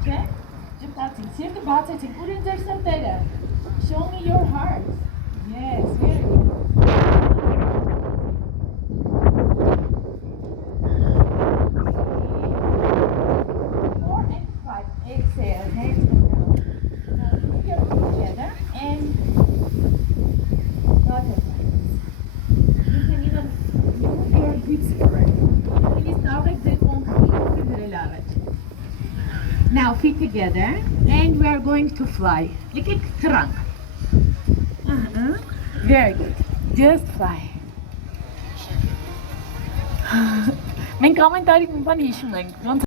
Okay? Jipati, sirke bateti, urin der santera. Show me your heart. Yes, very good. Four and five. Exhale, hands go down. Now put your feet together and butterflies. You can even move your hips forward. Please now like the Now feet together and we are going to fly. Like a trunk. Very good. Just fly. Մենք ամեն տարի մի բան հիշում ենք, ոնց